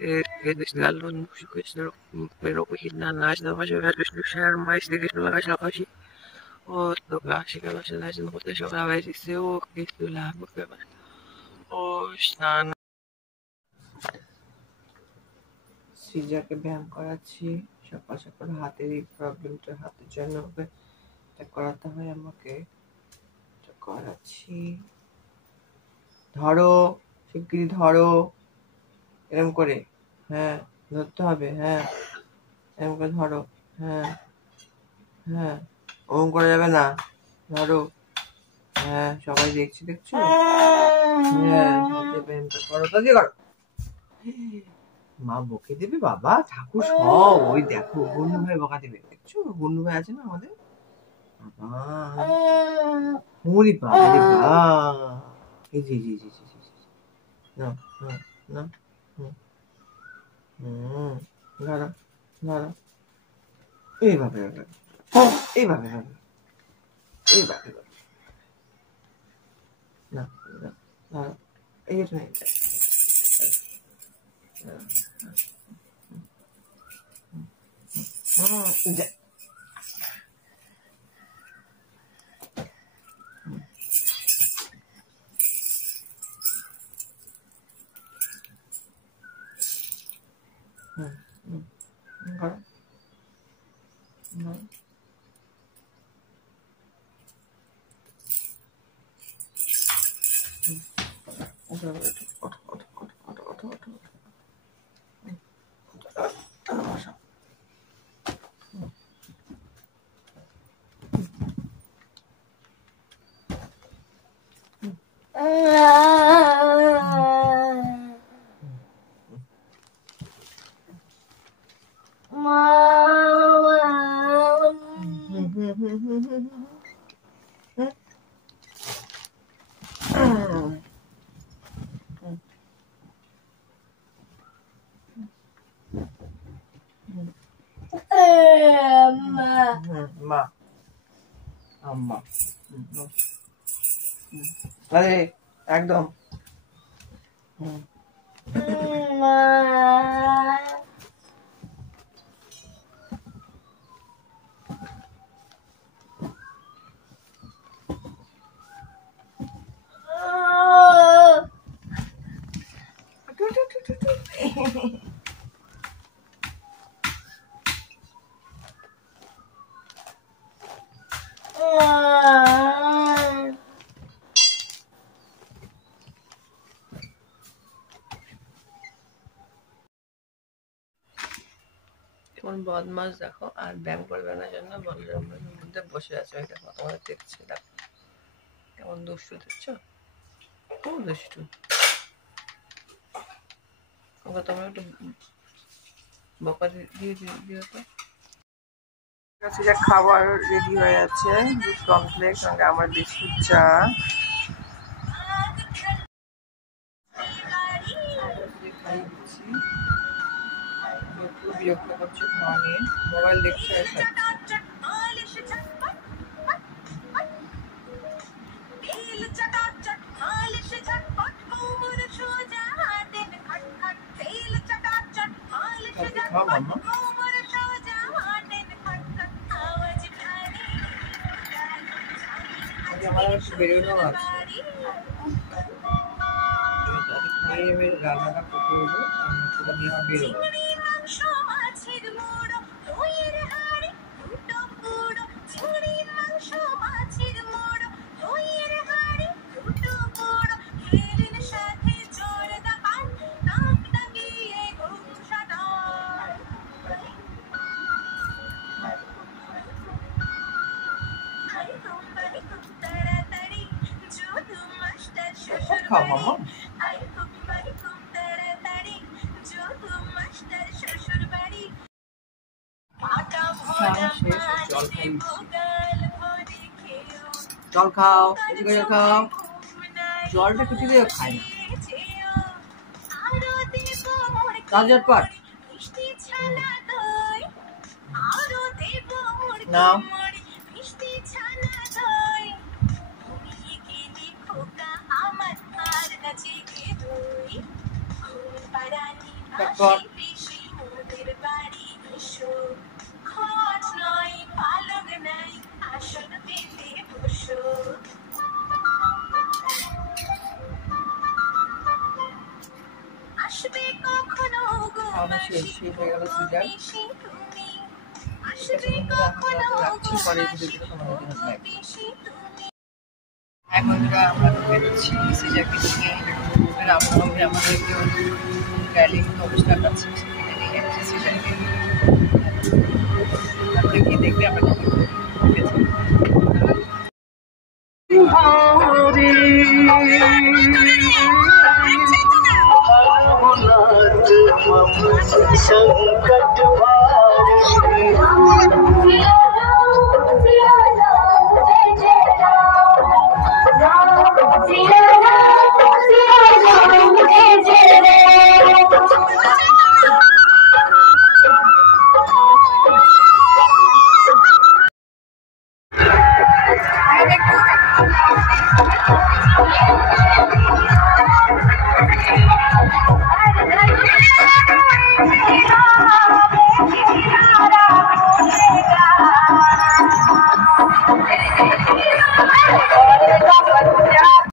Galon pero kuhinanaas na kasi halos lusyar mais de que lakas na kasi o to kasi ka kasi na sin hote show na vai se o que tu la porque o স্নান সৃজাকে ব্যায়াম করাচ্ছি সকাল সকাল হাতের এই প্রবলেমটা হাতের জন্য এটা করাতে হয় আমাকে এটা করাচ্ছি ধরো শিগগিরই ধরো এরকম করে হ্যাঁ ধরতে হবে হ্যাঁ এরকম করে ধরো হ্যাঁ হ্যাঁ ওরকম করা যাবে না ধরো হ্যাঁ সবাই দেখছো হ্যাঁ ব্যায়ামটা করো তাড়াতাড়ি করো মা বকে দেবে বাবা ঠাকুর সব ওই দেখো বন্ধু ভাই বকা দেবে দেখছো বন্ধু ভাই আছে না আমাদের বাবা ওরে বাবা রে বাবা এই জি জি জি জি না না না ধরো ধরো এইভাবে এইভাবে এইভাবে না না এইটা নেই মা আম্মা আরে একদম কেমন বদমাস দেখো আর ব্যায়াম করবে না জন্য বলরামের মধ্যে বসে আছে ওই দেখো তোমাদের দেখছে দেখো কেমন দুষ্টু দেখছো খুব দুষ্টু ওকে তোমরা একটু বকা দিয়ে দিও তো কাছে যা খাবার রেডি হয়ে আছে দুধ কমপ্লেক্স সঙ্গে আমার বিস্কুট চা খাইয়ে দিচ্ছি একটু বিরক্ত করছে খাওয়া নিয়ে মোবাইল দেখছে আর খাচ্ছে খাও মাম্মা আমার একটু বেরোনো আছে খাইয়ে রান্নাটা করতে হলো সেটা নিয়ে আমার বেরোবো খাও মাম্মা জল খাও বেশি করে খাও জলটা কিছু দিয়ে খায় না ঝটপট নাও তারপর আমার শেষ হয়ে গেল সিজার। হ্যাঁ বন্ধুরা, আমরা বেরোচ্ছি সিজারকে নিয়ে। রামনবমী আমাদের র্যালি অনুষ্ঠান আছে, সেখানে নিয়ে যাচ্ছি সিজারকে। আপনারা কি দেখবে আমরা ঠিক আছে।